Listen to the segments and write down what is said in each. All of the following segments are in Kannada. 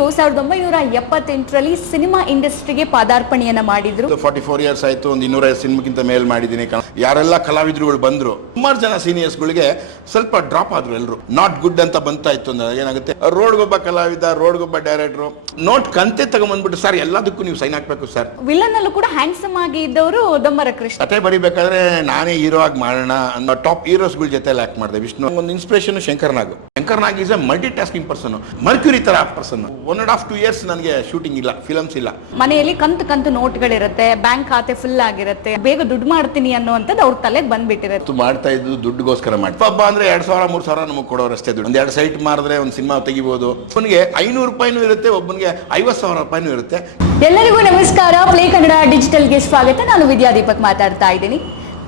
ಇವರು ಸಾವಿರದ ಒಂಬೈನೂರ ಎಪ್ಪತ್ತೆಂಟರಲ್ಲಿ ಸಿನಿಮಾ ಇಂಡಸ್ಟ್ರಿಗೆ ಪಾದಾರ್ಪಣೆಯನ್ನ ಮಾಡಿದ್ರು. ಫಾರ್ಟಿ ಫೋರ್ ಇಯರ್ಸ್ ಆಯ್ತು ಒಂದು ಇನ್ನೂರ ಸಿನಿಮಾಗಿಂತ ಮೇಲ್ ಮಾಡಿದ್ದೀನಿ ಯಾರೆಲ್ಲ ಕಲಾವಿದರುಗಳು ಬಂದ್ರು ಸುಮಾರು ಜನ ಸೀನಿಯರ್ಸ್ಗಳಿಗೆ ಸ್ವಲ್ಪ ಡ್ರಾಪ್ ಆದ್ರು ಎಲ್ಲರೂ ನಾಟ್ ಗುಡ್ ಅಂತ ಬಂತಾ ಇತ್ತು ಅಂದ್ರೆ ಏನಾಗುತ್ತೆ? ರೋಡ್ಗೊಬ್ಬ ಕಲಾವಿದ ರೋಡ್ಗೊಬ್ಬ ಡೈರೆಕ್ಟರ್ ನೋಟ್ ಕಂತೆ ತಗೊಂಡ್ಬಂದ್ಬಿಟ್ಟು ಸರ್ ಎಲ್ಲದಕ್ಕೂ ನೀವು ಸೈನ್ ಹಾಕ್ಬೇಕು ಸರ್. ವಿಲನ್ ಅಲ್ಲೂ ಕೂಡ ಹ್ಯಾಂಡ್ಸಮ್ ಆಗಿ ಇದ್ದವರು ದಮ್ಮರ ಕೃಷ್ಣ. ಕತೆ ಬರಿಬೇಕಾದ್ರೆ ನಾನೇ ಹೀರೋ ಆಗಿ ಮಾಡೋಣ ಅನ್ನೋ ಟಾಪ್ ಹೀರೋಸ್ಗಳ ಜೊತೆ ಆಕ್ಟ್ ಮಾಡಿದೆ. ವಿಷ್ಣು ಒಂದು inspiration Shankar Nag Shankar Nag is a multi tasking person Mercury ತರ person one and half two years ನನಗೆ ಶೂಟಿಂಗ್ ಇಲ್ಲ ಫಿಲಮ್ಸ್ ಇಲ್ಲ. ಮನೆಯಲ್ಲಿ ಕಂತು ಕಂತು ನೋಟ್ಗಳಿರುತ್ತೆ ಬ್ಯಾಂಕ್ ಖಾತೆ ಫುಲ್ ಆಗಿರುತ್ತೆ ಬೇಗ ದುಡ್ಡು ಮಾಡ್ತೀನಿ ಅನ್ನುವಂಥದ್ದು ಅವ್ರ ತಲೆಗೆ ಬಂದ್ಬಿಟ್ಟಿರುತ್ತೆ. ಇವತ್ತು ಮಾಡ್ತಾ ಇದ್ದು ದುಡ್ಡುಗೋಸ್ಕರ ಮಾಡಿ ಹಬ್ಬ ಅಂದ್ರೆ ಎರಡ್ ಸಾವಿರ ಮೂರ್ ಸಾವಿರ ನಮಗೆ ಕೊಡೋ ಅಷ್ಟೇ ದುಡ್ಡು. ಒಂದ್ ಎರಡು ಸೈಟ್ ಮಾರಿದ್ರೆ ಒಂದು ಸಿನಿಮಾ ತೆಗಿಬಹುದು ಒಬ್ಬನಿಗೆ ಐನೂರು ರೂಪಾಯಿನೂ ಇರುತ್ತೆ ಒಬ್ಬನಿಗೆ ಐವತ್ತು ಸಾವಿರ ರೂಪಾಯಿನೂ ಇರುತ್ತೆ. ಎಲ್ಲರಿಗೂ ನಮಸ್ಕಾರ. ಪ್ಲೇ ಕನ್ನಡ ಡಿಜಿಟಲ್ಗೆ ಸ್ವಾಗತ. ನಾನು ವಿದ್ಯಾ ದೀಪಕ್ ಮಾತಾಡ್ತಾ ಇದ್ದೀನಿ.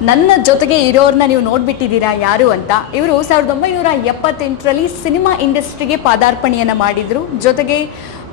ನನ್ನ ಜೊತೆಗೆ ಇರೋರ್ನ ನೀವು ನೋಡ್ಬಿಟ್ಟಿದ್ದೀರಾ ಯಾರು ಅಂತ. ಇವರು ಸಾವಿರದ ಒಂಬೈನೂರ ಎಪ್ಪತ್ತೆಂಟರಲ್ಲಿ ಸಿನಿಮಾ ಇಂಡಸ್ಟ್ರಿಗೆ ಪಾದಾರ್ಪಣೆಯನ್ನು ಮಾಡಿದರು. ಜೊತೆಗೆ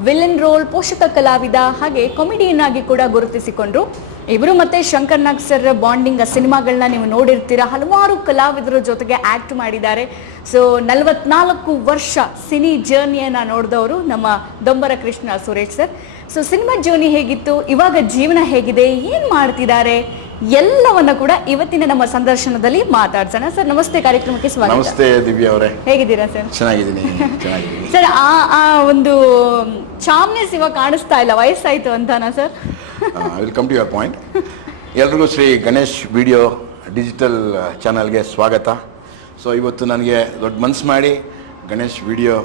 ವಿಲನ್ ರೋಲ್ ಪೋಷಕ ಕಲಾವಿದ ಹಾಗೆ ಕಾಮಿಡಿಯನ್ ಆಗಿ ಕೂಡ ಗುರುತಿಸಿಕೊಂಡ್ರು. ಇವರು ಮತ್ತೆ ಶಂಕರ್ ನಾಗ್ ಸರ್ ಬಾಂಡಿಂಗ್ ಸಿನಿಮಾಗಳನ್ನ ನೀವು ನೋಡಿರ್ತೀರಾ. ಹಲವಾರು ಕಲಾವಿದರ ಜೊತೆಗೆ ಆಕ್ಟ್ ಮಾಡಿದ್ದಾರೆ. ಸೊ, ನಲವತ್ನಾಲ್ಕು ವರ್ಷ ಸಿನಿ ಜರ್ನಿಯನ್ನ ನೋಡಿದವರು ನಮ್ಮ Dombara Krishna Suresh sir. So, cinema journey ಹೇಗಿತ್ತು? ಇವಾಗ ಜೀವನ ಹೇಗಿದೆ? ಏನು ಮಾಡ್ತಿದ್ದಾರೆ? ಎಲ್ಲವನ್ನ ಕೂಡ ಇವತ್ತಿನ ನಮ್ಮ ಸಂದರ್ಶನದಲ್ಲಿ ಮಾತಾಡ್ಸೋಣ. ಸರ್ ನಮಸ್ತೆ ಕಾರ್ಯಕ್ರಮಕ್ಕೆ ಸ್ವಾಗತ. ನಮಸ್ತೆ ದಿವ್ಯ ಅವರೇ. ಹೇಗಿದ್ದೀರಾ ಸರ್? ಚೆನ್ನಾಗಿದ್ದೀನಿ ಚೆನ್ನಾಗಿದ್ದೀನಿ. ಸರ್ ಆ ಆ ಒಂದು ಚಾಮ್ನೆಸ್ ಇವಾಗ ಕಾಣಿಸ್ತಾ ಇಲ್ಲ ವಯಸ್ಸಾಯ್ತು ಅಂತಾನ sir? Will come to your point ಎಲ್ರಿಗೂ ಶ್ರೀ ಗಣೇಶ್ ವಿಡಿಯೋ ಡಿಜಿಟಲ್ ಚಾನಲ್ಗೆ ಸ್ವಾಗತ. ಸೊ ಇವತ್ತು ನನಗೆ ದೊಡ್ಡ ಮನಸ್ಸು ಮಾಡಿ ಗಣೇಶ್ ವಿಡಿಯೋ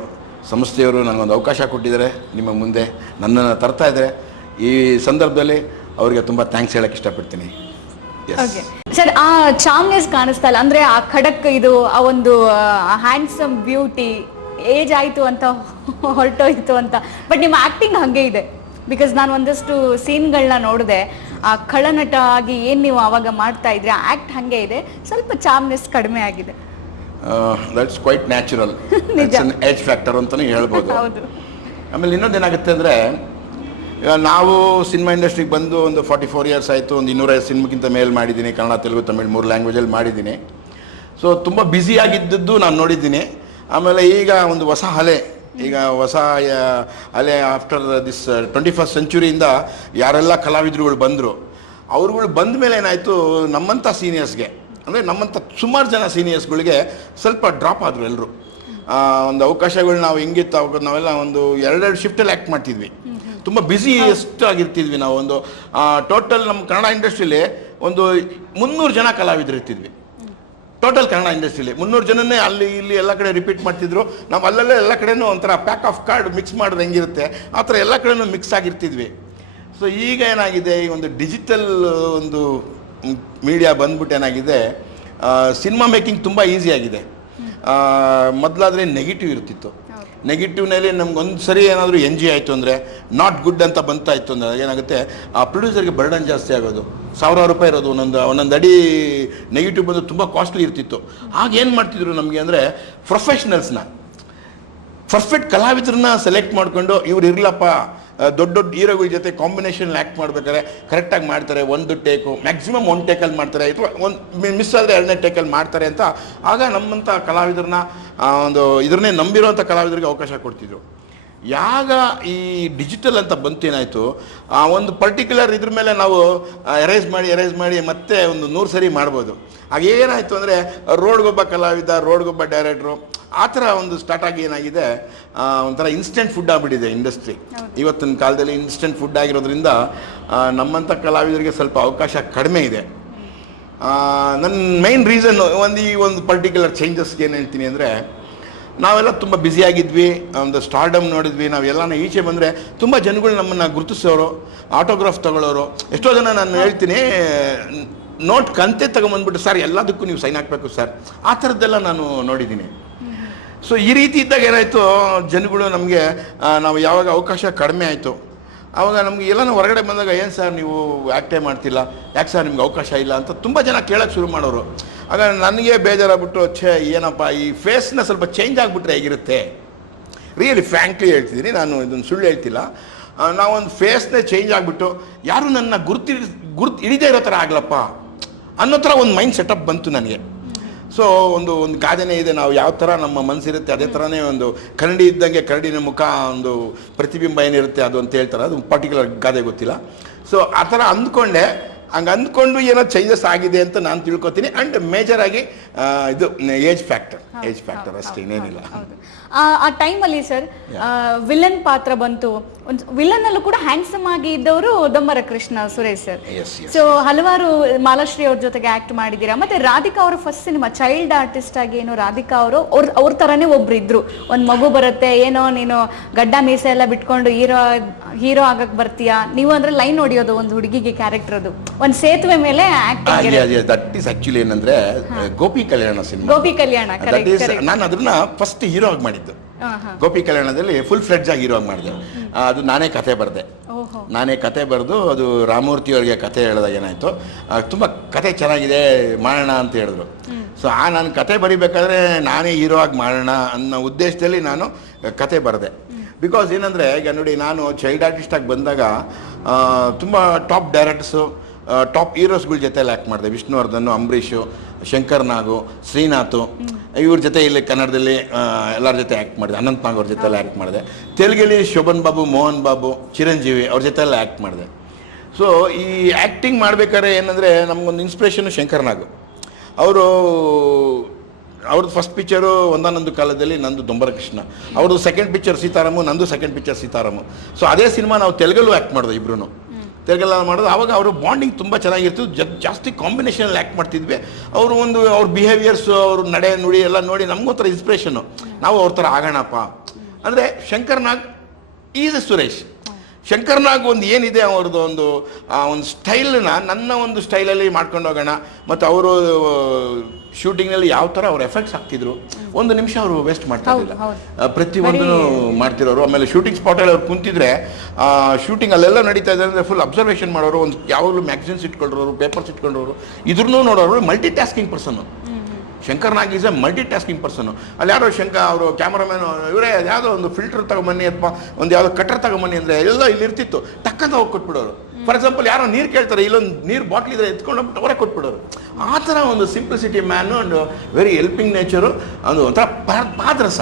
ಸಂಸ್ಥೆಯವರು ನನಗೊಂದು ಅವಕಾಶ ಕೊಟ್ಟಿದ್ದಾರೆ. ನಿಮ್ಮ ಮುಂದೆ ನನ್ನನ್ನು ತರ್ತಾ ಇದ್ದಾರೆ. ಈ ಸಂದರ್ಭದಲ್ಲಿ ಅವರಿಗೆ ತುಂಬ ಥ್ಯಾಂಕ್ಸ್ ಹೇಳಕ್ಕೆ ಇಷ್ಟಪಡ್ತೀನಿ. ಓಕೆ ಸರ್ ಆ ಚಾಮ್ನೆಸ್ ಕಾಣಿಸ್ತಾ ಇಲ್ಲ. ಅಂದ್ರೆ ಆ ಖಡಕ್ ಇದು ಆ ಒಂದು ಹ್ಯಾಂಡ್ಸಮ್ ಬ್ಯೂಟಿ ಏಜ್ ಆಯ್ತು ಅಂತ ಹೊರಟೋಯ್ತು ಅಂತ. ಬಟ್ ನಿಮ್ಮ ಆಕ್ಟಿಂಗ್ ಹಂಗೆ ಇದೆ. ಬಿಕಾಸ್ ನಾನು ಒಂದಷ್ಟು ಸೀನ್ಗಳನ್ನ ನೋಡಿದೆ. ಆ ಖಳನಟ ಆಗಿ ಏನ್ ನೀವು ಅವಾಗ ಮಾಡ್ತಾ ಇದ್ರಿ ಆಕ್ಟ್ ಹಂಗೆ ಇದೆ. ಸ್ವಲ್ಪ ಚಾಮ್ನೆಸ್ ಕಡಿಮೆ ಆಗಿದೆ. That's quite natural. Age factor ಅಂತಲೇ ಹೇಳ್ಬೋದು. ಹೌದು. ಆಮೇಲೆ ಇನ್ನೊಂದೇನಾಗುತ್ತೆ ಅಂದರೆ ನಾವು ಸಿನಿಮಾ ಇಂಡಸ್ಟ್ರಿಗೆ ಬಂದು ಒಂದು ಫಾರ್ಟಿ ಫೋರ್ ಇಯರ್ಸ್ ಆಯಿತು, ಒಂದು ಇನ್ನೂರೈದು ಸಿನಿಮಾಗಿಂತ ಮೇಲೆ ಮಾಡಿದ್ದೀನಿ, ಕನ್ನಡ, ತೆಲುಗು, ತಮಿಳು ಮೂರು ಲ್ಯಾಂಗ್ವೇಜಲ್ಲಿ ಮಾಡಿದ್ದೀನಿ. ಸೊ ತುಂಬ ಬ್ಯುಸಿ ಆಗಿದ್ದದ್ದು ನಾನು ನೋಡಿದ್ದೀನಿ. ಆಮೇಲೆ ಈಗ ಒಂದು ಹೊಸ ಅಲೆ ಈಗ ಹೊಸ ಅಲೆ ಆಫ್ಟರ್ ದಿಸ್ ಟ್ವೆಂಟಿ ಫಸ್ಟ್ ಸೆಂಚುರಿಯಿಂದ ಯಾರೆಲ್ಲ ಕಲಾವಿದರುಗಳು ಬಂದರು, ಅವ್ರುಗಳು ಬಂದ ಮೇಲೆ ಏನಾಯಿತು ನಮ್ಮಂಥ ಸೀನಿಯರ್ಸ್ಗೆ ಅಂದರೆ ನಮ್ಮಂಥ ಸುಮಾರು ಜನ ಸೀನಿಯರ್ಸ್ಗಳಿಗೆ ಸ್ವಲ್ಪ ಡ್ರಾಪ್ ಆದರು ಎಲ್ಲರೂ ಒಂದು ಅವಕಾಶಗಳು ನಾವು ಹೆಂಗಿತ್ತು, ಅವಾಗ ನಾವೆಲ್ಲ ಒಂದು ಎರಡೆರಡು ಶಿಫ್ಟಲ್ಲಿ ಆ್ಯಕ್ಟ್ ಮಾಡ್ತಿದ್ವಿ. ತುಂಬ ಬ್ಯುಸಿ ಎಷ್ಟು ಆಗಿರ್ತಿದ್ವಿ ನಾವು. ಒಂದು ಟೋಟಲ್ ನಮ್ಮ ಕನ್ನಡ ಇಂಡಸ್ಟ್ರಿಲಿ ಒಂದು ಮುನ್ನೂರು ಜನ ಕಲಾವಿದರು ಇರ್ತಿದ್ವಿ. ಟೋಟಲ್ ಕನ್ನಡ ಇಂಡಸ್ಟ್ರಿಲಿ ಮುನ್ನೂರು ಜನನೇ ಅಲ್ಲಿ ಇಲ್ಲಿ ಎಲ್ಲ ಕಡೆ ರಿಪೀಟ್ ಮಾಡ್ತಿದ್ರು. ನಾವು ಅಲ್ಲಲ್ಲೇ ಎಲ್ಲ ಕಡೆನೂ ಒಂಥರ ಪ್ಯಾಕ್ ಆಫ್ ಕಾರ್ಡ್ ಮಿಕ್ಸ್ ಮಾಡಿದ್ರೆ ಹೆಂಗಿರುತ್ತೆ, ಆ ಥರ ಎಲ್ಲ ಕಡೆನೂ ಮಿಕ್ಸ್ ಆಗಿರ್ತಿದ್ವಿ. ಸೊ ಈಗ ಏನಾಗಿದೆ, ಈ ಒಂದು ಡಿಜಿಟಲ್ ಒಂದು ಮೀಡಿಯಾ ಬಂದ್ಬಿಟ್ಟು ಏನಾಗಿದೆ ಸಿನಿಮಾ ಮೇಕಿಂಗ್ ತುಂಬ ಈಸಿ ಆಗಿದೆ. ಮೊದಲಾದರೆ ನೆಗೆಟಿವ್ ಇರ್ತಿತ್ತು. ನೆಗೆಟಿವ್ನಲ್ಲಿ ನಮ್ಗೆ ಒಂದು ಸರಿ ಏನಾದರೂ ಎನ್ ಜಿ ಆಯಿತು ಅಂದರೆ ನಾಟ್ ಗುಡ್ ಅಂತ ಇತ್ತು ಅಂದರೆ ಏನಾಗುತ್ತೆ ಆ ಪ್ರೊಡ್ಯೂಸರ್ಗೆ ಬರ್ಡನ್ ಜಾಸ್ತಿ ಆಗೋದು. ಸಾವಿರಾರು ರೂಪಾಯಿ ಇರೋದು. ಒಂದೊಂದು ಒಂದೊಂದು ಅಡಿ ನೆಗೆಟಿವ್ ಬಂದು ತುಂಬ ಕಾಸ್ಟ್ಲಿ ಇರ್ತಿತ್ತು. ಆಗ ಏನು ಮಾಡ್ತಿದ್ರು ನಮಗೆ ಅಂದರೆ ಪ್ರೊಫೆಷ್ನಲ್ಸ್ನ ಪರ್ಫೆಕ್ಟ್ ಕಲಾವಿದ್ರನ್ನ ಸೆಲೆಕ್ಟ್ ಮಾಡಿಕೊಂಡು ಇವ್ರು ಇರ್ಲಪ್ಪ ದೊಡ್ಡ ದೊಡ್ಡ ಹೀರೋಗಳ ಜೊತೆ ಕಾಂಬಿನೇಷನ್ ಆ್ಯಕ್ಟ್ ಮಾಡ್ಬೇಕಾದ್ರೆ ಕರೆಕ್ಟಾಗಿ ಮಾಡ್ತಾರೆ. ಒಂದು ಟೇಕು ಮ್ಯಾಕ್ಸಿಮಮ್ ಒಂದು ಟೇಕಲ್ಲಿ ಮಾಡ್ತಾರೆ. ಅಥವಾ ಒಂದು ಮಿಸ್ ಆದರೆ ಎರಡನೇ ಟೇಕಲ್ಲಿ ಮಾಡ್ತಾರೆ ಅಂತ ಆಗ ನಮ್ಮಂಥ ಕಲಾವಿದರನ್ನ ಒಂದು ಇದನ್ನೇ ನಂಬಿರೋಂಥ ಕಲಾವಿದರಿಗೆ ಅವಕಾಶ ಕೊಡ್ತಿದ್ರು. ಯಾಗ ಈ ಡಿಜಿಟಲ್ ಅಂತ ಬಂತು ಏನಾಯಿತು ಆ ಒಂದು ಪರ್ಟಿಕ್ಯುಲರ್ ಇದ್ರ ಮೇಲೆ ನಾವು ಎರೇಸ್ ಮಾಡಿ ಎರೇಸ್ ಮಾಡಿ ಮತ್ತೆ ಒಂದು ನೂರು ಸರಿ ಮಾಡ್ಬೋದು. ಆಗ ಏನಾಯಿತು ಅಂದರೆ ರೋಡ್ಗೊಬ್ಬ ಕಲಾವಿದ ರೋಡ್ಗೊಬ್ಬ ಡೈರೆಕ್ಟ್ರು ಆ ಥರ ಒಂದು ಸ್ಟಾರ್ಟ್ ಆಗಿ ಏನಾಗಿದೆ? ಒಂಥರ ಇನ್ಸ್ಟೆಂಟ್ ಫುಡ್ ಆಗಿಬಿಟ್ಟಿದೆ ಇಂಡಸ್ಟ್ರಿ ಇವತ್ತಿನ ಕಾಲದಲ್ಲಿ ಇನ್ಸ್ಟೆಂಟ್ ಫುಡ್ ಆಗಿರೋದ್ರಿಂದ ನಮ್ಮಂಥ ಕಲಾವಿದರಿಗೆ ಸ್ವಲ್ಪ ಅವಕಾಶ ಕಡಿಮೆ ಇದೆ. ನನ್ನ ಮೈನ್ ರೀಸನ್ ಒಂದು ಈ ಒಂದು ಪರ್ಟಿಕ್ಯುಲರ್ ಚೇಂಜಸ್ಗೆ ಏನು ಹೇಳ್ತೀನಿ ಅಂದರೆ ನಾವೆಲ್ಲ ತುಂಬ ಬ್ಯುಸಿಯಾಗಿದ್ವಿ ಒಂದು ಸ್ಟಾರ್ಡಮ್ ನೋಡಿದ್ವಿ, ನಾವೆಲ್ಲನ ಈಚೆ ಬಂದರೆ ತುಂಬ ಜನಗಳು ನಮ್ಮನ್ನು ಗುರುತಿಸೋರು ಆಟೋಗ್ರಾಫ್ ತಗೊಳ್ಳೋರು. ಎಷ್ಟೋ ಜನ ನಾನು ಹೇಳ್ತೀನಿ ನೋಟ್ ಕಂತೆ ತಗೊಂಬಂದ್ಬಿಟ್ಟು, ಸರ್, ಎಲ್ಲದಕ್ಕೂ ನೀವು ಸೈನ್ ಹಾಕಬೇಕು, ಸರ್. ಆ ಥರದ್ದೆಲ್ಲ ನಾನು ನೋಡಿದ್ದೀನಿ. ಸೊ ಈ ರೀತಿ ಇದ್ದಾಗ ಏನಾಯಿತು, ಜನಗಳು ನಮಗೆ ನಾವು ಯಾವಾಗ ಅವಕಾಶ ಕಡಿಮೆ ಆಯಿತು. ಆವಾಗ ನಮಗೆ ಎಲ್ಲನೂ ಹೊರಗಡೆ ಬಂದಾಗ, ಏನು ಸರ್, ನೀವು ಆ್ಯಕ್ಟೇ ಮಾಡ್ತಿಲ್ಲ? ಯಾಕೆ ಸರ್, ನಿಮ್ಗೆ ಅವಕಾಶ ಇಲ್ಲ? ಅಂತ ತುಂಬ ಜನ ಕೇಳೋಕ್ಕೆ ಶುರು ಮಾಡೋರು. ಆಗ ನನಗೆ ಬೇಜಾರಾಗ್ಬಿಟ್ಟು, ಛೇ, ಏನಪ್ಪ, ಈ ಫೇಸ್ನ ಸ್ವಲ್ಪ ಚೇಂಜ್ ಆಗಿಬಿಟ್ರೆ ಹೇಗಿರುತ್ತೆ? ರಿಯಲಿ ಫ್ರ್ಯಾಂಕ್ಲಿ ಹೇಳ್ತಿದ್ದೀನಿ, ನಾನು ಇದೊಂದು ಸುಳ್ಳು ಹೇಳ್ತಿಲ್ಲ. ನಾವೊಂದು ಫೇಸ್ನೇ ಚೇಂಜ್ ಆಗಿಬಿಟ್ಟು, ಯಾರು ನನ್ನ ಗುರ್ತಿ ಗುರ್ತು ಹಿಡಿದೇ ಇರೋ ಥರ ಆಗ್ಲಪ್ಪ? ಅನ್ನೋ ಥರ ಒಂದು ಮೈಂಡ್ ಸೆಟಪ್ ಬಂತು ನನಗೆ. ಸೊ ಒಂದು ಒಂದು ಗಾದೆನೇ ಇದೆ, ನಾವು ಯಾವ ಥರ ನಮ್ಮ ಮನಸ್ಸಿರುತ್ತೆ, ಅದೇ ಥರನೇ ಒಂದು ಕರಡಿ ಇದ್ದಂಗೆ ಕರಡಿನ ಮುಖ ಒಂದು ಪ್ರತಿಬಿಂಬ ಏನಿರುತ್ತೆ ಅದು ಅಂತ ಹೇಳ್ತಾರೆ? ಅದು ಪರ್ಟಿಕ್ಯುಲರ್ ಗಾದೆ ಗೊತ್ತಿಲ್ಲ. ಸೊ ಆ ಥರ ಅಂದ್ಕೊಂಡೆ ಹಂಗೆ ಅಂದ್ಕೊಂಡು ಏನೋ ಚೇಂಜಸ್ ಆಗಿದೆ ಅಂತ ನಾನು ತಿಳ್ಕೊತೀನಿ. ಅಂಡ್ ಮೇಜರ್ ಆಗಿ ಆ, ಇದು ಏಜ್ ಫ್ಯಾಕ್ಟರ್ ಏಜ್ ಫ್ಯಾಕ್ಟರ್ ಅಷ್ಟೇ ಇನ್ನೇನಿಲ್ಲ ಹೌದು. ಆ- ಆ ಟೈಮಲ್ಲಿ ಸರ್ ವಿಲನ್ ಪಾತ್ರ ಬಂತು. ಒಂದು ವಿಲನ್ ಅಲ್ಲೂ ಕೂಡ ಹ್ಯಾಂಡ್ಸಮ್ ಆಗಿ ಇದ್ದವರು ದಮ್ಮರ ಕೃಷ್ಣ ಸುರೇಶ್ ಸರ್ ಸೊ ಹಲವಾರು ಮಾಲಾಶ್ರೀ ಅವ್ರ ಜೊತೆಗೆ ಆಕ್ಟ್ ಮಾಡಿದ್ದೀರಾ? ಮತ್ತೆ ರಾಧಿಕಾ ಅವರು ಫಸ್ಟ್ ಸಿನಿಮಾ ಚೈಲ್ಡ್ ಆರ್ಟಿಸ್ಟ್ ಆಗಿ ಏನೋ ರಾಧಿಕಾ ಅವರು ಅವ್ರ ಅವ್ರ ತರಾನೇ ಒಬ್ರು ಇದ್ರು ಒಂದ್ ಮಗು ಬರುತ್ತೆ ಏನೋ ನೀನು ಗಡ್ಡ ಮೀಸೆ ಎಲ್ಲ ಬಿಟ್ಕೊಂಡು ಹೀರೋ ಹೀರೋ ಆಗಕ್ ಬರ್ತೀಯಾ? ನೀವು ಅಂದ್ರೆ ಲೈನ್ ಹೊಡಿಯೋದು ಒಂದು ಹುಡುಗಿಗೆ ಕ್ಯಾರೆಕ್ಟರ್ ಅದು. ಒಂದ್ ಸೇತುವೆ ಮೇಲೆ ಆಕ್ಟ್ ದಟ್ ಇಸ್ ಆಕ್ಚುಲಿ ಏನಂದ್ರೆ Gopi Kalyana cinema. Gopi Kalyana that correct is ನಾನು ಅದನ್ನ ಫಸ್ಟ್ ಹೀರೋ ಆಗಿ ಮಾಡಿದ್ದು. ಗೋಪಿ ಕಲ್ಯಾಣದಲ್ಲಿ ಫುಲ್ ಫ್ಲೆಡ್ಜ್ ಆಗಿ ಹೀರೋ ಆಗಿ ಮಾಡಿದೆ ಅದು ನಾನೇ ಕತೆ ಬರೆದೆ. ನಾನೇ ಕತೆ ಬರೆದು ಅದು ರಾಮಮೂರ್ತಿ ಅವರಿಗೆ ಕತೆ ಹೇಳಿದಾಗ ಏನಾಯ್ತು? ತುಂಬ ಕತೆ ಚೆನ್ನಾಗಿದೆ ಮಾಡೋಣ ಅಂತ ಹೇಳಿದ್ರು. ಸೊ ಆ ನಾನು ಕತೆ ಬರಿಬೇಕಾದ್ರೆ ನಾನೇ ಹೀರೋ ಆಗಿ ಮಾಡೋಣ ಅನ್ನೋ ಉದ್ದೇಶದಲ್ಲಿ ನಾನು ಕತೆ ಬರೆದೆ. ಬಿಕಾಸ್ ಏನಂದರೆ ಈಗ ನೋಡಿ ನಾನು ಚೈಲ್ಡ್ ಆರ್ಟಿಸ್ಟ್ ಆಗಿ ಬಂದಾಗ ತುಂಬ ಟಾಪ್ ಡೈರೆಕ್ಟರ್ಸು ಟಾಪ್ ಹೀರೋಸ್ಗಳ ಜೊತೆ ಆ್ಯಕ್ಟ್ ಮಾಡಿದೆ. ವಿಷ್ಣುವರ್ಧನ್ ಅಂಬರೀಷು ಶಂಕರ್ ನಾಗು ಶ್ರೀನಾಥು. ಇವ್ರ ಜೊತೆ ಇಲ್ಲಿ ಕನ್ನಡದಲ್ಲಿ ಎಲ್ಲರ ಜೊತೆ ಆ್ಯಕ್ಟ್ ಮಾಡಿದೆ. ಅನಂತ್ ನಾಗ್ ಅವ್ರ ಜೊತೆ ಎಲ್ಲ ಆ್ಯಕ್ಟ್ ಮಾಡಿದೆ. ತೆಲುಗಲ್ಲಿ ಶೋಭನ್ ಬಾಬು ಮೋಹನ್ ಬಾಬು ಚಿರಂಜೀವಿ ಅವ್ರ ಜೊತೆ ಎಲ್ಲ ಆ್ಯಕ್ಟ್ ಮಾಡಿದೆ. ಸೊ ಈ ಆ್ಯಕ್ಟಿಂಗ್ ಮಾಡಬೇಕಾದ್ರೆ ಏನಂದರೆ ನಮಗೊಂದು ಇನ್ಸ್ಪಿರೇಷನ್ ಶಂಕರ್ ನಾಗು. ಅವರು ಅವ್ರದ್ದು ಫಸ್ಟ್ ಪಿಕ್ಚರು ಒಂದಾನೊಂದು ಕಾಲದಲ್ಲಿ ನಂದು ದೊಂಬರ ಕೃಷ್ಣ ಅವ್ರದ್ದು ಸೆಕೆಂಡ್ ಪಿಕ್ಚರ್ ಸೀತಾರಾಮು ನಂದು ಸೆಕೆಂಡ್ ಪಿಕ್ಚರ್ ಸೀತಾರಾಮು. ಸೊ ಅದೇ ಸಿನಿಮಾ ನಾವು ತೆಲುಗಲ್ಲೂ ಆ್ಯಕ್ಟ್ ಮಾಡಿದೆ ಇಬ್ರು ತೆಲುಗಲ್ಲ ಮಾಡೋದು ಆವಾಗ ಅವರು ಬಾಂಡಿಂಗ್ ತುಂಬ ಚೆನ್ನಾಗಿರ್ತಿತ್ತು. ಜ ಜಾಸ್ತಿ ಕಾಂಬಿನೇಷನಲ್ಲಿ ಆ್ಯಕ್ಟ್ ಮಾಡ್ತಿದ್ವಿ. ಅವರು ಒಂದು ಅವ್ರ ಬಿಹೇವಿಯರ್ಸು ಅವ್ರ ನಡೆ ನುಡಿ ಎಲ್ಲ ನೋಡಿ ನಮಗೂ ನಮಗೊಂಥರ ಇನ್ಸ್ಪಿರೇಷನ್ನು ನಾವು ಅವ್ರ ಥರ ಆಗೋಣಪ್ಪ. ಅಂದರೆ ಶಂಕರ್ ನಾಗ್ ಈಸ್ ಸುರೇಶ್. ಶಂಕರ್ನಾಗ್ ಒಂದು ಏನಿದೆ ಅವ್ರದ್ದು ಒಂದು ಆ ಒಂದು ಸ್ಟೈಲನ್ನ ನನ್ನ ಒಂದು ಸ್ಟೈಲಲ್ಲಿ ಮಾಡ್ಕೊಂಡು ಹೋಗೋಣ. ಮತ್ತು ಅವರು ಶೂಟಿಂಗ್ನಲ್ಲಿ ಯಾವ ಥರ ಅವ್ರು ಎಫೆಕ್ಟ್ಸ್ ಹಾಕ್ತಿದ್ರು ಒಂದು ನಿಮಿಷ ಅವರು ವೇಸ್ಟ್ ಮಾಡ್ತಾ ಇರಲಿಲ್ಲ ಆ, ಪ್ರತಿಯೊಂದನ್ನು ಮಾಡ್ತಿರೋರು. ಆಮೇಲೆ ಶೂಟಿಂಗ್ ಸ್ಪಾಟಲ್ಲಿ ಅವ್ರು ಕುಂತಿದ್ರೆ ಶೂಟಿಂಗ್ ಅಲ್ಲೆಲ್ಲ ನಡೀತಾ ಇದೆ ಅಂದರೆ ಫುಲ್ ಅಬ್ಸರ್ವೇಷನ್ ಮಾಡೋರು ಒಂದು ಯಾವಾಗಲೂ ಮ್ಯಾಗ್ಝಿನ್ಸ್ ಇಟ್ಕೊಳ್ಳೋರು ಪೇಪರ್ಸ್ ಇಟ್ಕೊಂಡವರು ಇದ್ರೂ ನೋಡೋರು multitasking person Shankar Nag is a multitasking person ಅಲ್ಲಿ ಯಾರೋ ಶಂಕರ್ ಅವರು ಕ್ಯಾಮ್ರಾಮನ್ ಇವರೇ ಯಾವುದೋ ಒಂದು ಫಿಲ್ಟರ್ ತಗೊಂಬನ್ನಿ ಅಥವಾ ಒಂದು ಯಾವುದೋ ಕಟ್ಟರ್ ತಗೊಂಬನ್ನಿ ಅಂದರೆ ಎಲ್ಲ ಇಲ್ಲಿ ಇರ್ತಿತ್ತು. ಟಕ್ಕಂತ ಹೋಗಿ ಕೊಟ್ಬಿಡೋರು. ಫಾರ್ ಎಕ್ಸಾಂಪಲ್ ಯಾರೋ ನೀರು ಕೇಳ್ತಾರೆ ಇಲ್ಲೊಂದು ನೀರು ಬಾಟ್ಲಿ ಇದ್ರೆ ಎತ್ಕೊಂಡು ಹೋಗ್ಬಿಟ್ಟು ಅವರೇ ಕೊಟ್ಬಿಡೋರು. ಆ ಥರ ಒಂದು simplicity man and very helping nature ಅದು ಒಂಥರ ಪಾದ್ರಸ.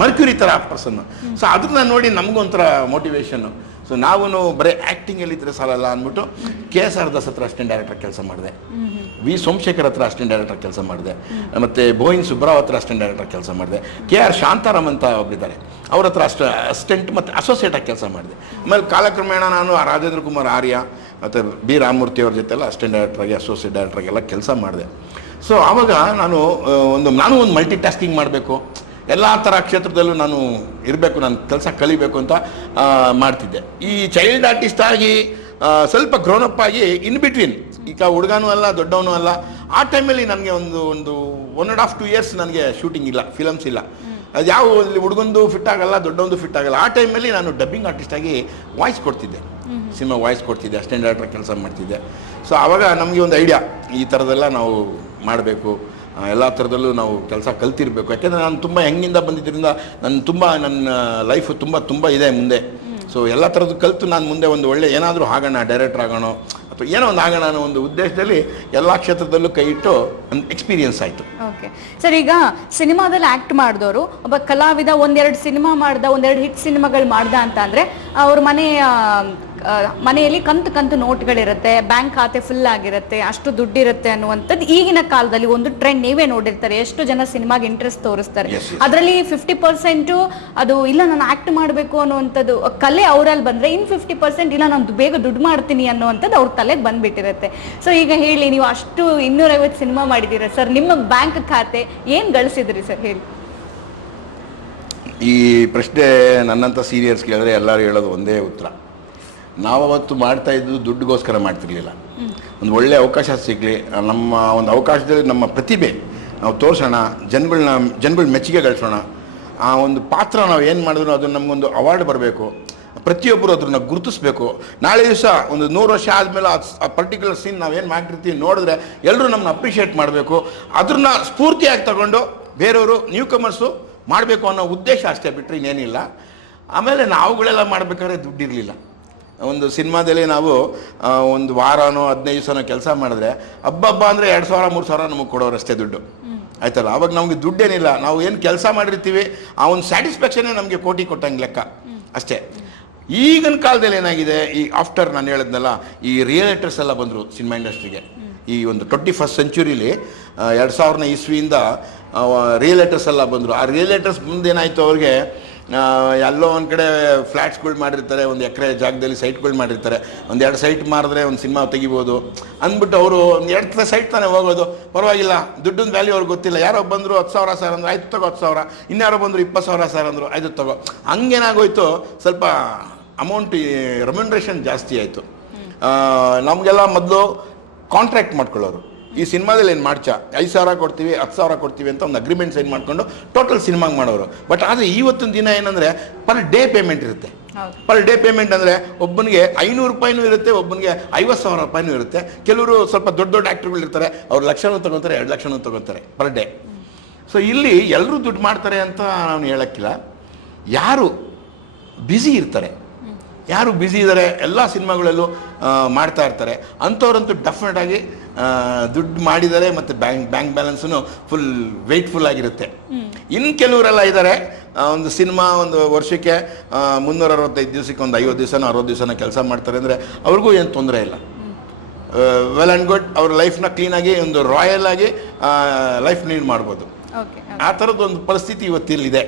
ಮರ್ಕ್ಯೂರಿ ಥರ ಪರ್ಸನ್ನು ಸೊ ಅದನ್ನ ನೋಡಿ ನಮಗೂ ಒಂಥರ ಮೋಟಿವೇಶನ್ನು ಸೊ ನಾವು ಬರೀ ಆ್ಯಕ್ಟಿಂಗಲ್ಲಿದ್ದರೆ ಸಾಲಲ್ಲ ಅಂದ್ಬಿಟ್ಟು ಕೆ ಎಸ್ ಆರ್ ದಾಸ್ ಹತ್ರ ಅಸಿಸ್ಟೆಂಟ್ ಡೈರೆಕ್ಟರ್ ಕೆಲಸ ಮಾಡಿದೆ. ವಿ ಸೋಮಶೇಖರ್ ಹತ್ರ ಅಸಿಸ್ಟೆಂಟ್ ಡೈರೆಕ್ಟರ್ ಕೆಲಸ ಮಾಡಿದೆ. ಮತ್ತು ಬೋಯಿನ್ ಸುಬ್ರಾವ್ ಹತ್ರ ಅಸಿಸ್ಟೆಂಟ್ ಡೈರೆಕ್ಟರ್ ಕೆಲಸ ಮಾಡಿದೆ. ಕೆ ಆರ್ ಶಾಂತಾರಾಮ್ ಅಂತ ಒಬ್ಬರಿದ್ದಾರೆ ಅವ್ರ ಹತ್ರ ಅಷ್ಟ ಅಸಿಸ್ಟೆಂಟ್ ಮತ್ತು ಅಸೋಸಿಯೇಟಾಗಿ ಕೆಲಸ ಮಾಡಿದೆ. ಆಮೇಲೆ ಕಾಲಕ್ರಮೇಣ ನಾನು ರಾಜೇಂದ್ರ ಕುಮಾರ್ ಆರ್ಯ ಮತ್ತು ಬಿ ರಾಮಮೂರ್ತಿ ಅವ್ರ ಜೊತೆ ಎಲ್ಲ ಅಸಿಸ್ಟೆಂಟ್ ಡೈರೆಕ್ಟ್ರಾಗಿ ಅಸೋಸಿಯೇಟ್ ಡೈರೆಕ್ಟ್ರಾಗಿ ಎಲ್ಲ ಕೆಲಸ ಮಾಡಿದೆ. ಸೊ ಆವಾಗ ನಾನು ಒಂದು ನಾನು ಒಂದು ಮಲ್ಟಿ ಟಾಸ್ಕಿಂಗ್ ಮಾಡಬೇಕು. ಎಲ್ಲ ಥರ ಕ್ಷೇತ್ರದಲ್ಲೂ ನಾನು ಇರಬೇಕು ನಾನು ಕೆಲಸ ಕಲಿಬೇಕು ಅಂತ ಮಾಡ್ತಿದ್ದೆ. ಈ ಚೈಲ್ಡ್ ಆರ್ಟಿಸ್ಟ್ ಆಗಿ ಸ್ವಲ್ಪ ಗ್ರೋನಪ್ ಆಗಿ ಇನ್ ಬಿಟ್ವೀನ್ ಈಗ ಹುಡುಗನೂ ಅಲ್ಲ ದೊಡ್ಡವನು ಅಲ್ಲ ಆ ಟೈಮಲ್ಲಿ ನನಗೆ ಒಂದು ಒಂದು one and half to years ನನಗೆ ಶೂಟಿಂಗ್ ಇಲ್ಲ ಫಿಲಮ್ಸ್ ಇಲ್ಲ. ಅದು ಯಾವ ಅಲ್ಲಿ ಹುಡುಗಂದು ಫಿಟ್ ಆಗಲ್ಲ ದೊಡ್ಡೊಂದು ಫಿಟ್ ಆಗಲ್ಲ ಆ ಟೈಮಲ್ಲಿ ನಾನು ಡಬ್ಬಿಂಗ್ ಆರ್ಟಿಸ್ಟ್ ಆಗಿ ವಾಯ್ಸ್ ಕೊಡ್ತಿದ್ದೆ. ಸಿನಿಮಾ ವಾಯ್ಸ್ ಕೊಡ್ತಿದ್ದೆ ಅಸಿಸ್ಟೆಂಟ್ ಡೈರೆಕ್ಟರ್ ಕೆಲಸ ಮಾಡ್ತಿದ್ದೆ. ಸೊ ಆವಾಗ ನಮಗೆ ಒಂದು ಐಡಿಯಾ ಈ ಥರದೆಲ್ಲ ನಾವು ಮಾಡಬೇಕು. ಎಲ್ಲ ಥರದಲ್ಲೂ ನಾವು ಕೆಲಸ ಕಲ್ತಿರಬೇಕು. ಯಾಕೆಂದರೆ ನಾನು ತುಂಬ ಹೆಂಗಿಂದ ಬಂದಿದ್ದರಿಂದ ನನ್ನ ತುಂಬ ನನ್ನ ಲೈಫು ತುಂಬ ತುಂಬ ಇದೆ ಮುಂದೆ. ಸೊ ಎಲ್ಲ ಥರದ್ದು ಕಲಿತು ನಾನು ಮುಂದೆ ಒಂದು ಒಳ್ಳೆ ಏನಾದರೂ ಆಗೋಣ ಡೈರೆಕ್ಟರ್ ಆಗೋಣ ಅಥವಾ ಏನೋ ಒಂದು ಆಗೋಣ ಅನ್ನೋ ಒಂದು ಉದ್ದೇಶದಲ್ಲಿ ಎಲ್ಲ ಕ್ಷೇತ್ರದಲ್ಲೂ ಕೈ ಇಟ್ಟು ಒಂದು ಎಕ್ಸ್ಪೀರಿಯನ್ಸ್ ಆಯಿತು. ಓಕೆ ಸರ್ ಈಗ ಸಿನಿಮಾದಲ್ಲಿ ಆ್ಯಕ್ಟ್ ಮಾಡಿದವರು ಒಬ್ಬ ಕಲಾವಿದ ಒಂದೆರಡು ಸಿನಿಮಾ ಮಾಡ್ದ ಒಂದೆರಡು ಹಿಟ್ ಸಿನಿಮಾಗಳು ಮಾಡ್ದ ಅಂತ ಅಂದರೆ ಅವ್ರ ಮನೆ ಆ, ಆ, ಮನೆಯಲ್ಲಿ ಕಂತು ಕಂತು ನೋಟ್ಗಳಿರುತ್ತೆ ಬ್ಯಾಂಕ್ ಖಾತೆ ಫುಲ್ ಆಗಿರುತ್ತೆ ಅಷ್ಟು ದುಡ್ಡಿರುತ್ತೆ ಅನ್ನುವಂಥದ್ದು ಈಗಿನ ಕಾಲದಲ್ಲಿ ಒಂದು ಟ್ರೆಂಡ್ ನೀವೇ ನೋಡಿರ್ತಾರೆ. ಎಷ್ಟು ಜನ ಸಿನಿಮಾಗೆ ಇಂಟ್ರೆಸ್ಟ್ ತೋರಿಸ್ತಾರೆ. ಅದರಲ್ಲಿ ಫಿಫ್ಟಿ ಪರ್ಸೆಂಟು ಅದು ಇಲ್ಲ ನಾನು ಆಕ್ಟ್ ಮಾಡಬೇಕು ಅನ್ನುವಂಥದ್ದು ಕಲೆ ಅವರಲ್ಲಿ ಬಂದ್ರೆ ಇನ್ ಫಿಫ್ಟಿ ಪರ್ಸೆಂಟ್ ಇಲ್ಲ ನಾನು ಬೇಗ ದುಡ್ಡು ಮಾಡ್ತೀನಿ ಅನ್ನುವಂಥದ್ದು ಅವ್ರ ತಲೆಗೆ ಬಂದ್ಬಿಟ್ಟಿರುತ್ತೆ. ಸೊ ಈಗ ಹೇಳಿ ನೀವು ಅಷ್ಟು ಇನ್ನೂರೈವತ್ತು ಸಿನಿಮಾ ಮಾಡಿದ್ದೀರಾ ಸರ್ ನಿಮ್ಮ ಬ್ಯಾಂಕ್ ಖಾತೆ ಏನು ಗಳಿಸಿದ್ರಿ ಸರ್ ಹೇಳಿ. ಈ ಪ್ರಶ್ನೆ ನನ್ನಂಥ ಸೀನಿಯರ್ಸ್ ಕೇಳಿದ್ರೆ ಎಲ್ಲರೂ ಹೇಳೋದು ಒಂದೇ ಉತ್ತರ. ನಾವವತ್ತು ಮಾಡ್ತಾ ಇದ್ದು ದುಡ್ಡುಗೋಸ್ಕರ ಮಾಡ್ತಿರ್ಲಿಲ್ಲ. ಒಂದು ಒಳ್ಳೆ ಅವಕಾಶ ಸಿಗಲಿ, ನಮ್ಮ ಒಂದು ಅವಕಾಶದಲ್ಲಿ ನಮ್ಮ ಪ್ರತಿಭೆ, ನಾವು ತೋರಿಸೋಣ ಜನಗಳನ್ನ ಜನಗಳ ಮೆಚ್ಚುಗೆ ಗಳಿಸೋಣ. ಆ ಒಂದು ಪಾತ್ರ ನಾವು ಏನು ಮಾಡಿದ್ರು ಅದು ನಮಗೊಂದು ಅವಾರ್ಡ್ ಬರಬೇಕು. ಪ್ರತಿಯೊಬ್ಬರು ಅದನ್ನ ಗುರುತಿಸ್ಬೇಕು. ನಾಳೆ ದಿವಸ ಒಂದು ನೂರು ವರ್ಷ ಆದಮೇಲೆ ಆ ಪರ್ಟಿಕ್ಯುಲರ್ ಸೀನ್ ನಾವೇನು ಮಾಡಿರ್ತೀವಿ ನೋಡಿದ್ರೆ ಎಲ್ಲರೂ ನಮ್ಮನ್ನ ಅಪ್ರಿಷಿಯೇಟ್ ಮಾಡಬೇಕು. ಅದನ್ನು ಸ್ಫೂರ್ತಿಯಾಗಿ ತಗೊಂಡು ಬೇರೆಯವರು ನ್ಯೂ ಕಮರ್ಸು ಮಾಡಬೇಕು ಅನ್ನೋ ಉದ್ದೇಶ ಅಷ್ಟೇ ಬಿಟ್ಟರೆ ಇನ್ನೇನಿಲ್ಲ. ಆಮೇಲೆ ನಾವುಗಳೆಲ್ಲ ಮಾಡಬೇಕಾದ್ರೆ ದುಡ್ಡಿರಲಿಲ್ಲ. ಒಂದು ಸಿನಿಮಾದಲ್ಲಿ ನಾವು ಒಂದು ವಾರನೋ ಹದಿನೈದು ದಿವಸನೋ ಕೆಲಸ ಮಾಡಿದ್ರೆ ಹಬ್ಬ ಹಬ್ಬ ಅಂದರೆ ಎರಡು ಸಾವಿರ, ಮೂರು ಸಾವಿರ ನಮಗೆ ಕೊಡೋರು ಅಷ್ಟೇ ದುಡ್ಡು. ಆಯ್ತಲ್ಲ? ಅವಾಗ ನಮಗೆ ದುಡ್ಡೇನಿಲ್ಲ. ನಾವು ಏನು ಕೆಲಸ ಮಾಡಿರ್ತೀವಿ, ಆ ಒಂದು ಸ್ಯಾಟಿಸ್ಫ್ಯಾಕ್ಷನ್ನೇ ನಮಗೆ ಕೋಟಿ ಕೊಟ್ಟಂಗೆ ಲೆಕ್ಕ. ಅಷ್ಟೇ. ಈಗಿನ ಕಾಲದಲ್ಲಿ ಏನಾಗಿದೆ, ಈ ಆಫ್ಟರ್ ನಾನು ಹೇಳಿದ್ನಲ್ಲ, ಈ ರಿಯಲೇಟರ್ಸ್ ಎಲ್ಲ ಬಂದರು ಸಿನಿಮಾ ಇಂಡಸ್ಟ್ರಿಗೆ ಈ ಒಂದು ಟ್ವೆಂಟಿ ಫಸ್ಟ್ ಸೆಂಚುರಿಲಿ ಎರಡು ಸಾವಿರನ ಇಸ್ವಿಯಿಂದ ರಿಯಲೇಟರ್ಸ್ ಎಲ್ಲ ಬಂದರು. ಆ ರಿಯಲೇಟರ್ಸ್ ಮುಂದೇನಾಯಿತು ಅವ್ರಿಗೆ ಎಲ್ಲೋ ಒಂದು ಕಡೆ ಫ್ಲ್ಯಾಟ್ಸ್ಗಳು ಮಾಡಿರ್ತಾರೆ, ಒಂದು ಎಕರೆ ಜಾಗದಲ್ಲಿ ಸೈಟ್ಗಳು ಮಾಡಿರ್ತಾರೆ. ಒಂದು ಎರಡು ಸೈಟ್ ಮಾರಿದ್ರೆ ಒಂದು ಸಿನಿಮಾ ತೆಗಿಬೋದು. ಅಂದ್ಬಿಟ್ಟು ಅವರು ಒಂದು ಎರಡು ಸೈಟ್ ತಾನೇ ಹೋಗೋದು. ಪರವಾಗಿಲ್ಲ, ದುಡ್ಡಿನ ವ್ಯಾಲ್ಯೂ ಅವ್ರಿಗೆ ಗೊತ್ತಿಲ್ಲ. ಯಾರೋ ಬಂದರು ಹತ್ತು ಸಾವಿರ ಸರ್ ಅಂದ್ರೆ, ಆಯ್ತು ತಗೋ ಹತ್ತು ಸಾವಿರ. ಇನ್ಯಾರೋ ಬಂದರು ಇಪ್ಪತ್ತು ಸಾವಿರ ಸರ್ ಅಂದರು, ಆಯ್ತು ತಗೋ. ಹಂಗೇನಾಗೋಯ್ತು, ಸ್ವಲ್ಪ ಅಮೌಂಟ್ ರೆಮ್ಯುನ್ರೇಷನ್ ಜಾಸ್ತಿ ಆಯಿತು. ನಮಗೆಲ್ಲ ಮೊದಲು ಕಾಂಟ್ರ್ಯಾಕ್ಟ್ ಮಾಡ್ಕೊಳ್ಳೋರು. ಈ ಸಿನಿಮಾದಲ್ಲಿ ಏನು ಮಾಡ್ಚ? ಐದು ಸಾವಿರ ಕೊಡ್ತೀವಿ ಹತ್ತು ಸಾವಿರ ಕೊಡ್ತೀವಿ ಅಂತ ಒಂದು ಅಗ್ರಿಮೆಂಟ್ ಸೈನ್ ಮಾಡ್ಕೊಂಡು ಟೋಟಲ್ ಸಿನಿಮಾಗೆ ಮಾಡೋರು. ಬಟ್ ಆದರೆ ಇವತ್ತಿನ ದಿನ ಏನಂದರೆ ಪರ್ ಡೇ ಪೇಮೆಂಟ್ ಇರುತ್ತೆ. ಪರ್ ಡೇ ಪೇಮೆಂಟ್ ಅಂದರೆ ಒಬ್ಬನಿಗೆ ಐನೂರು ರೂಪಾಯಿನೂ ಇರುತ್ತೆ ಒಬ್ಬನಿಗೆ ಐವತ್ತು ಸಾವಿರ ರೂಪಾಯಿನೂ ಇರುತ್ತೆ. ಕೆಲವರು ಸ್ವಲ್ಪ ದೊಡ್ಡ ದೊಡ್ಡ ಆ್ಯಕ್ಟ್ರುಗಳು ಇರ್ತಾರೆ ಅವ್ರು ಲಕ್ಷನೂ ತೊಗೊತಾರೆ ಎರಡು ಲಕ್ಷನೂ ತೊಗೊತಾರೆ ಪರ್ ಡೇ ಸೊ ಇಲ್ಲಿ ಎಲ್ಲರೂ ದುಡ್ಡು ಮಾಡ್ತಾರೆ ಅಂತ ನಾನು ಹೇಳಕ್ಕಿಲ್ಲ. ಯಾರು ಬ್ಯುಸಿ ಇರ್ತಾರೆ. ಯಾರು ಬ್ಯುಸಿ ಇದ್ದಾರೆ ಎಲ್ಲ ಸಿನಿಮಾಗಳಲ್ಲೂ ಮಾಡ್ತಾ ಇರ್ತಾರೆ. ಅಂಥವ್ರಂತೂ ಡೆಫಿನೆಟ್ ಆಗಿ ಆ, ದುಡ್ಡು ಮಾಡಿದರೆ ಮತ್ತು ಬ್ಯಾಂಕ್ ಬ್ಯಾಂಕ್ ಬ್ಯಾಲೆನ್ಸೂ ಫುಲ್ ವೆಯ್ಟ್ಫುಲ್ ಆಗಿರುತ್ತೆ. ಇನ್ನು ಕೆಲವರೆಲ್ಲ ಇದ್ದಾರೆ ಒಂದು ಸಿನಿಮಾ ಒಂದು ವರ್ಷಕ್ಕೆ ಮುನ್ನೂರ ಅರವತ್ತೈದು ದಿವಸಕ್ಕೆ ಒಂದು ಐವತ್ತು ದಿವಸನ ಅರವತ್ತು ದಿವಸನ ಕೆಲಸ ಮಾಡ್ತಾರೆ ಅಂದರೆ ಅವ್ರಿಗೂ ಏನು ತೊಂದರೆ ಇಲ್ಲ. ವೆಲ್ ಆ್ಯಂಡ್ ಗುಡ್ ಅವ್ರ ಲೈಫ್ನ ಕ್ಲೀನಾಗಿ ಒಂದು ರಾಯಲ್ ಆಗಿ ಲೈಫ್ ಲೀಡ್ ಮಾಡ್ಬೋದು. ಆ ಥರದ್ದು ಒಂದು ಪರಿಸ್ಥಿತಿ ಇವತ್ತಿಲ್ಲಿದೆ.